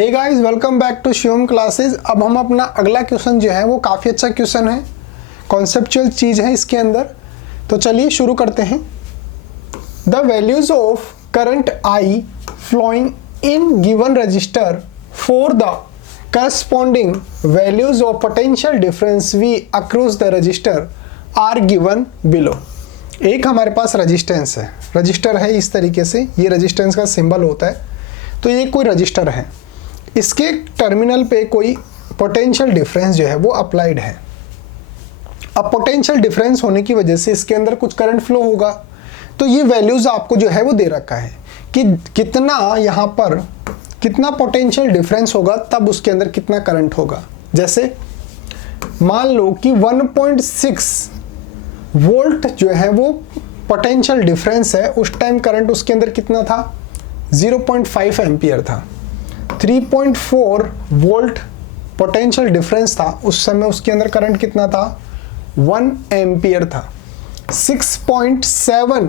Hey guys, welcome back to Shivam classes. अब हम अपना अगला क्वेश्चन जो है वो काफ़ी अच्छा क्वेश्चन है, कॉन्सेप्चुअल चीज़ है इसके अंदर। तो चलिए शुरू करते हैं। The values of current I flowing in given resistor for the corresponding values of potential difference V across the resistor are given below. एक हमारे पास रजिस्टेंस है, रजिस्टर है इस तरीके से, ये रजिस्टेंस का सिंबल होता है। तो ये कोई रजिस्टर है, इसके टर्मिनल पे कोई पोटेंशियल डिफरेंस जो है वो अप्लाइड है। अब पोटेंशियल डिफरेंस होने की वजह से इसके अंदर कुछ करंट फ्लो होगा। तो ये वैल्यूज आपको जो है वो दे रखा है कि कितना यहाँ पर कितना पोटेंशियल डिफरेंस होगा तब उसके अंदर कितना करंट होगा। जैसे मान लो कि 1.6 वोल्ट जो है वो पोटेंशियल डिफरेंस है, उस टाइम करंट उसके अंदर कितना था, 0.5 एम्पियर था। 3.4 वोल्ट पोटेंशियल डिफरेंस था, उस समय उसके अंदर करंट कितना था, 1 एम्पियर था। 6.7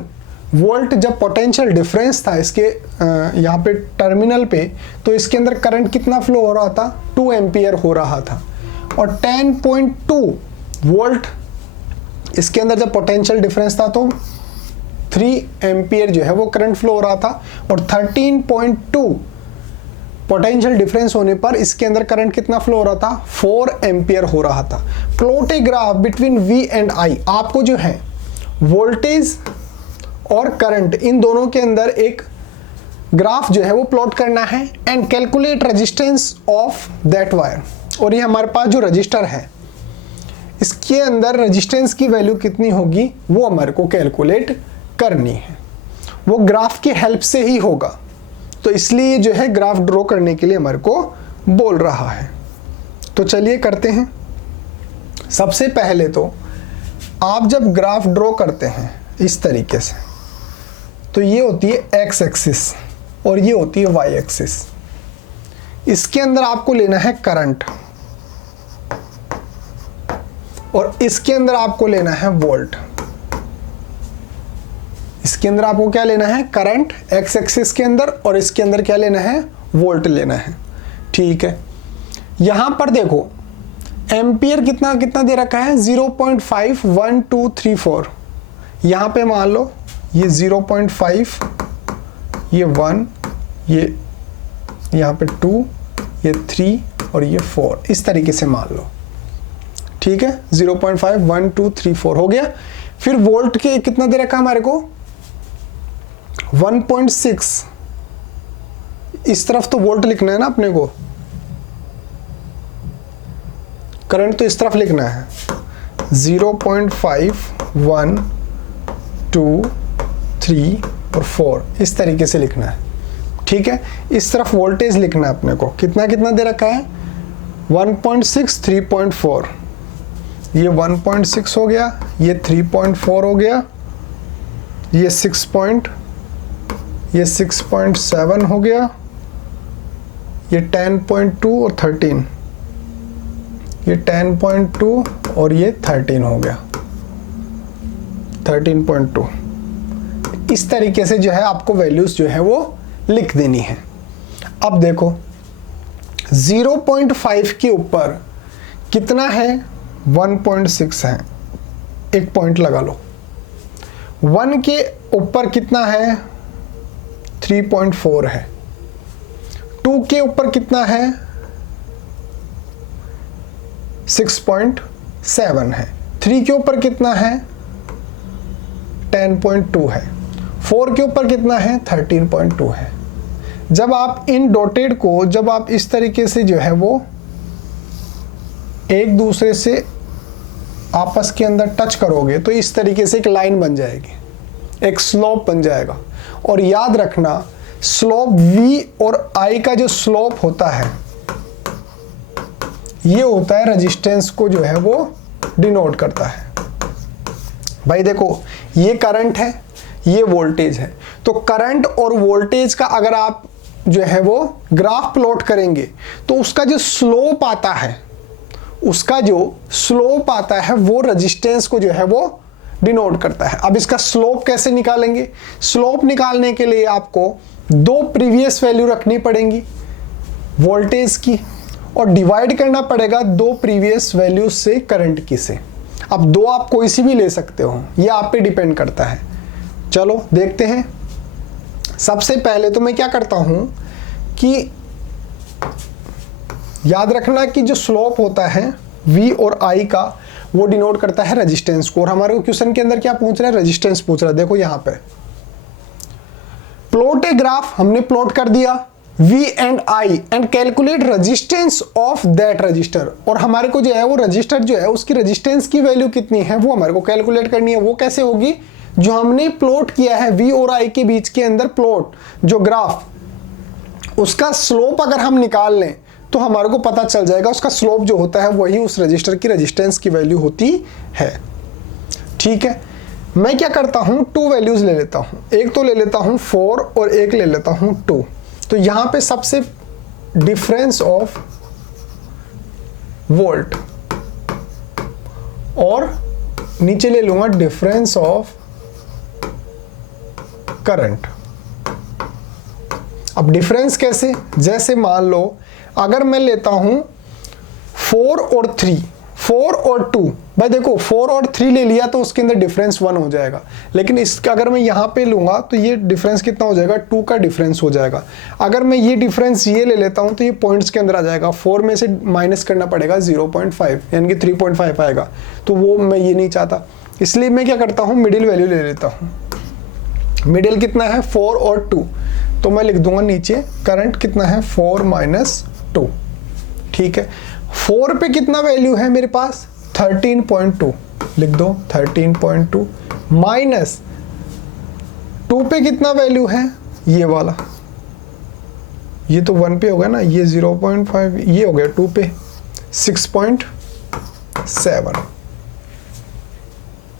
वोल्ट जब पोटेंशियल डिफरेंस था इसके यहाँ पे टर्मिनल पे, तो इसके अंदर करंट कितना फ्लो हो रहा था, 2 एम्पियर हो रहा था। और 10.2 वोल्ट इसके अंदर जब पोटेंशियल डिफरेंस था तो 3 एम्पियर जो है वो करंट फ्लो हो रहा था। और 13.2 पोटेंशियल डिफरेंस होने पर इसके अंदर करंट कितना फ्लो हो रहा था, 4 एम्पियर हो रहा था। Plot a graph between V and I। आपको जो है वोल्टेज और करंट इन दोनों के अंदर एक ग्राफ जो है वो प्लॉट करना है। And calculate resistance of that wire. और ये हमारे पास जो रजिस्टर है इसके अंदर रेजिस्टेंस की वैल्यू कितनी होगी वो हमारे को कैलकुलेट करनी है। वो ग्राफ की हेल्प से ही होगा, तो इसलिए जो है ग्राफ ड्रॉ करने के लिए हमारे को बोल रहा है। तो चलिए करते हैं। सबसे पहले तो आप जब ग्राफ ड्रॉ करते हैं इस तरीके से, तो ये होती है एक्स एक्सिस और ये होती है वाई एक्सिस। इसके अंदर आपको लेना है करंट और इसके अंदर आपको लेना है वोल्ट। इसके अंदर आपको क्या लेना है, करंट एक्स एक्सिस के अंदर, और इसके अंदर क्या लेना है, वोल्ट लेना है। ठीक है, यहां पर देखो एम्पियर कितना कितना दे रखा है, 0.5 1 2 3 4। यहां पे मान लो ये 0.5, ये 1, ये यहां पे 2, ये 3 और ये 4, इस तरीके से मान लो। ठीक है, 0.5 1 2 3 4 हो गया। फिर वोल्ट के कितना दे रखा है हमारे को, 1.6। इस तरफ तो वोल्ट लिखना है ना अपने को, करंट तो इस तरफ लिखना है। 0.5 1 2 3 और 4 इस तरीके से लिखना है। ठीक है, इस तरफ वोल्टेज लिखना है अपने को। कितना कितना दे रखा है, 1.6 3.4। ये 1.6 हो गया, ये 3.4 हो गया, ये 6.7 हो गया, ये 10.2 और 13, ये 10.2 और ये 13 हो गया, 13.2। इस तरीके से जो है आपको वैल्यूज जो है वो लिख देनी है। अब देखो 0.5 के ऊपर कितना है, 1.6 है, एक पॉइंट लगा लो। 1 के ऊपर कितना है, 3.4 है। 2 के ऊपर कितना है, 6.7 है। 3 के ऊपर कितना है, 10.2 है। 4 के ऊपर कितना है, 13.2 है। जब आप इन डॉटेड को जब आप इस तरीके से जो है वो एक दूसरे से आपस के अंदर टच करोगे तो इस तरीके से एक लाइन बन जाएगी, एक स्लोप बन जाएगा। और याद रखना स्लोप V और I का जो स्लोप होता है ये होता है रेजिस्टेंस को जो है वो डिनोट करता है। भाई देखो ये करंट है, ये वोल्टेज है, तो करंट और वोल्टेज का अगर आप जो है वो ग्राफ प्लॉट करेंगे तो उसका जो स्लोप आता है, वो रेजिस्टेंस को जो है वो डिनोट करता है। अब इसका स्लोप कैसे निकालेंगे, स्लोप निकालने के लिए आपको दो प्रीवियस वैल्यू रखनी पड़ेंगी। वोल्टेज की और डिवाइड करना पड़ेगा दो प्रीवियस वैल्यूज से करंट की से। अब दो आप कोई सी भी ले सकते हो, ये आप पे डिपेंड करता है। चलो देखते हैं। सबसे पहले तो मैं क्या करता हूं कि याद रखना कि जो स्लोप होता है V और I का, वो डिनोट करता है रेजिस्टेंस को। और हमारे को क्वेश्चन के अंदर क्या पूछ रहा है, रेजिस्टेंस पूछ रहा है। देखो यहां पे प्लॉट ए ग्राफ, हमने प्लॉट कर दिया V and I and calculate resistance of that register. और हमारे को जो है वो रजिस्टर जो है उसकी रेजिस्टेंस की वैल्यू कितनी है वो हमारे को कैलकुलेट करनी है। वो कैसे होगी, जो हमने प्लॉट किया है V और I के बीच के अंदर प्लॉट जो ग्राफ, उसका स्लोप अगर हम निकाल लें तो हमारे को पता चल जाएगा उसका स्लोप जो होता है वही उस रजिस्टर की रेजिस्टेंस की वैल्यू होती है। ठीक है, मैं क्या करता हूं, टू वैल्यूज ले लेता हूं। एक तो ले लेता हूं 4 और एक ले लेता हूं 2। तो यहां पे सबसे डिफरेंस ऑफ वोल्ट और नीचे ले लूंगा डिफरेंस ऑफ करंट। अब डिफरेंस कैसे, जैसे मान लो अगर मैं लेता हूं 4 और 3, 4 और 2, भाई देखो 4 और 3 ले लिया तो उसके अंदर डिफरेंस 1 हो जाएगा। लेकिन इसका अगर मैं यहां पे लूंगा तो ये डिफरेंस कितना हो जाएगा, 2 का डिफरेंस हो जाएगा। अगर मैं ये डिफरेंस ये ले लेता हूं तो ये पॉइंट्स के अंदर आ जाएगा। 4 में से माइनस करना पड़ेगा 0.5, यानी कि 3.5 आएगा। तो वो मैं ये नहीं चाहता, इसलिए मैं क्या करता हूं, मिडिल वैल्यू ले लेता हूं। मिडिल कितना है, 4 और 2। तो मैं लिख दूंगा नीचे करंट कितना है, 4 माइनस 2। ठीक है, 4 पे कितना वैल्यू है मेरे पास, 13.2, लिख दो 13.2 माइनस 2 पे कितना वैल्यू है, ये वाला, ये तो 1 पे हो गया ना, ये 0.5, ये हो गया 2 पे 6.7।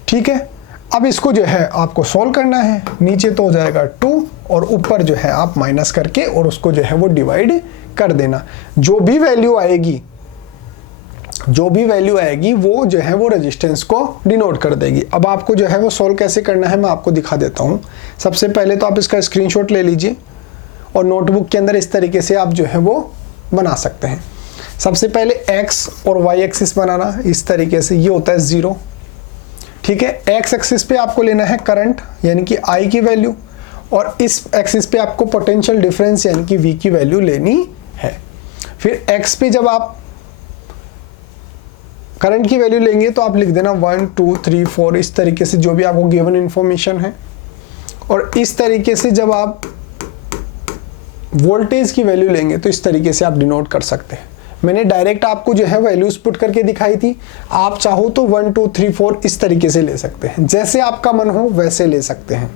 ठीक है, अब इसको जो है आपको सॉल्व करना है। नीचे तो हो जाएगा 2 और ऊपर जो है आप माइनस करके और उसको जो है वो डिवाइड कर देना। जो भी वैल्यू आएगी वो जो है वो रेजिस्टेंस को डिनोट कर देगी। अब आपको जो है वो सॉल्व कैसे करना है मैं आपको दिखा देता हूं। सबसे पहले तो आप इसका स्क्रीनशॉट ले लीजिए और नोटबुक के अंदर इस तरीके से आप जो है वो बना सकते हैं। सबसे पहले एक्स और वाई एक्सिस बनाना इस तरीके से, ये होता है 0। ठीक है, एक्स एक्सिस पे आपको लेना है करंट यानी कि I की वैल्यू, और इस एक्सिस पे आपको पोटेंशियल डिफरेंस यानी कि V की वैल्यू लेनी है। फिर x पे जब आप करंट की वैल्यू लेंगे तो आप लिख देना 1 2 3 4 इस तरीके से, जो भी आपको गिवन इंफॉर्मेशन है। और इस तरीके से जब आप वोल्टेज की वैल्यू लेंगे तो इस तरीके से आप डिनोट कर सकते हैं। मैंने डायरेक्ट आपको जो है वैल्यूज पुट करके दिखाई थी, आप चाहो तो 1 2 3 4 इस तरीके से ले सकते हैं, जैसे आपका मन हो वैसे ले सकते हैं।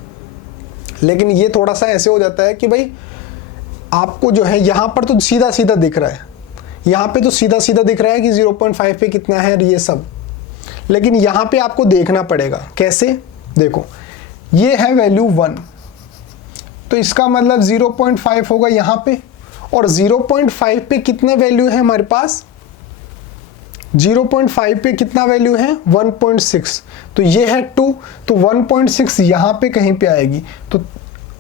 लेकिन ये थोड़ा सा ऐसे हो जाता है कि भाई आपको जो है यहाँ पर तो सीधा सीधा दिख रहा है, यहाँ पे तो सीधा सीधा दिख रहा है कि 0.5 पे कितना है ये सब, लेकिन यहाँ पे आपको देखना पड़ेगा। कैसे, देखो ये है वैल्यू 1, तो इसका मतलब 0.5 होगा यहाँ पे, और 0.5 पे कितना वैल्यू है हमारे पास, 0.5 पे कितना वैल्यू है 1.6, तो ये है 2, तो 1.6 यहाँ पे कहीं पे आएगी। तो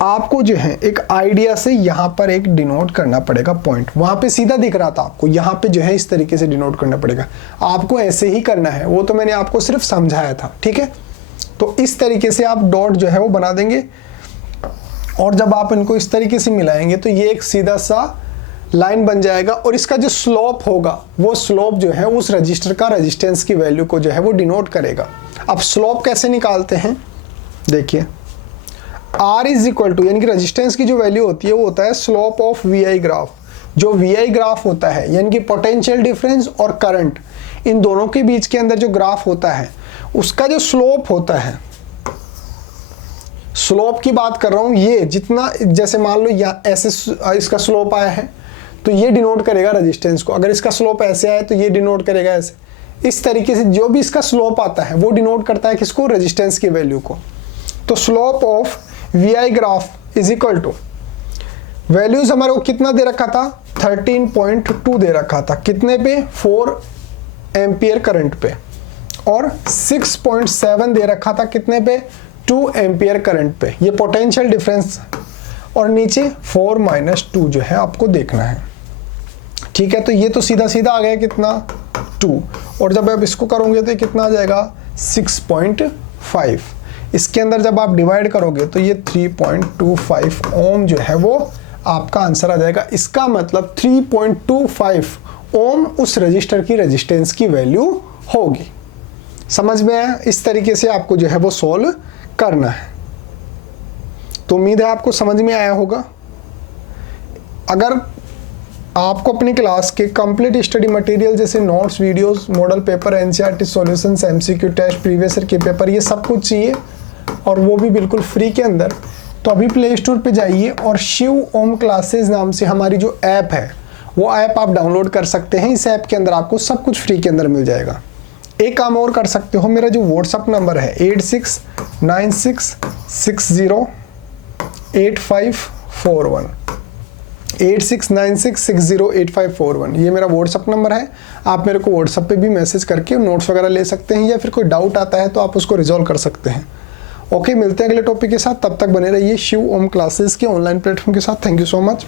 आपको जो है एक आइडिया से यहाँ पर एक डिनोट करना पड़ेगा पॉइंट। वहाँ पे सीधा दिख रहा था आपको, यहाँ पे जो है इस तरीके से डिनोट करना पड़ेगा। आपको ऐसे ही करना है, वो तो मैंने आपको सिर्फ समझाया था। ठीक है, तो इस तरीके से आप डॉट जो है वो बना देंगे, और जब आप इनको इस तरीके से मिलाएंगे तो ये एक सीधा सा लाइन बन जाएगा। और इसका जो स्लोप होगा वो स्लोप जो है उस रजिस्टर का रेजिस्टेंस की वैल्यू को जो है वो डिनोट करेगा। अब स्लोप कैसे निकालते हैं, देखिए R इज इक्वल टू, यानी कि रेजिस्टेंस की जो वैल्यू होती है वो होता है स्लोप ऑफ VI ग्राफ। जो VI ग्राफ होता है यानी कि पोटेंशियल डिफरेंस और करंट, इन दोनों के बीच के अंदर जो ग्राफ होता है उसका जो स्लोप होता है, स्लोप की बात कर रहा हूं, ये जितना, जैसे मान लो या ऐसे इसका स्लोप आया है तो ये डिनोट करेगा रेजिस्टेंस को। अगर इसका स्लोप ऐसे आए तो ये डिनोट करेगा ऐसे। इस तरीके से जो भी इसका स्लोप आता है वो डिनोट करता है किसको, रेजिस्टेंस की वैल्यू को। तो slope of VI graph is equal to, values हमारे को कितना दे रखा था, 13.2 दे रखा था, कितने पे, 4 एम्पियर करंट पे, और 6.7 दे रखा था कितने पे, 2 एम्पियर करंट पे। ये पोटेंशियल डिफरेंस, और नीचे 4 - 2 जो है आपको देखना है। ठीक है, तो ये तो सीधा सीधा आ गया कितना 2, और जब आप इसको करोगे तो कितना आ जाएगा 6.5। इसके अंदर जब आप डिवाइड करोगे तो ये 3.25 ओम जो है वो आपका आंसर आ जाएगा। इसका मतलब 3.25 ओम उस रजिस्टर की रेजिस्टेंस की वैल्यू होगी। समझ में आया? इस तरीके से आपको जो है वो सॉल्व करना है। तो उम्मीद है आपको समझ में आया होगा। अगर आपको अपनी क्लास के कंप्लीट स्टडी मटेरियल जैसे notes, videos, model paper, NCERT solutions, MCQ test, previous year के पेपर, ये सब कुछ चाहिए और वो भी बिल्कुल फ्री के अंदर, तो अभी प्ले स्टोर पे जाइए और शिव ओम क्लासेस नाम से हमारी जो ऐप है वो ऐप आप डाउनलोड कर सकते हैं। इस ऐप के अंदर आपको सब कुछ फ्री के अंदर मिल जाएगा। एक काम और कर सकते हो, मेरा जो व्हाट्सअप नंबर है 8696608541, 8696608541, ये मेरा व्हाट्सअप नंबर है। आप मेरे को व्हाट्सअप पे भी मैसेज करके नोट्स वगैरह ले सकते हैं, या फिर कोई डाउट आता है तो आप उसको रिजॉल्व कर सकते हैं। ओके, मिलते हैं अगले टॉपिक के साथ। तब तक बने रहिए शिव ओम क्लासेस के ऑनलाइन प्लेटफॉर्म के साथ। Thank you so much.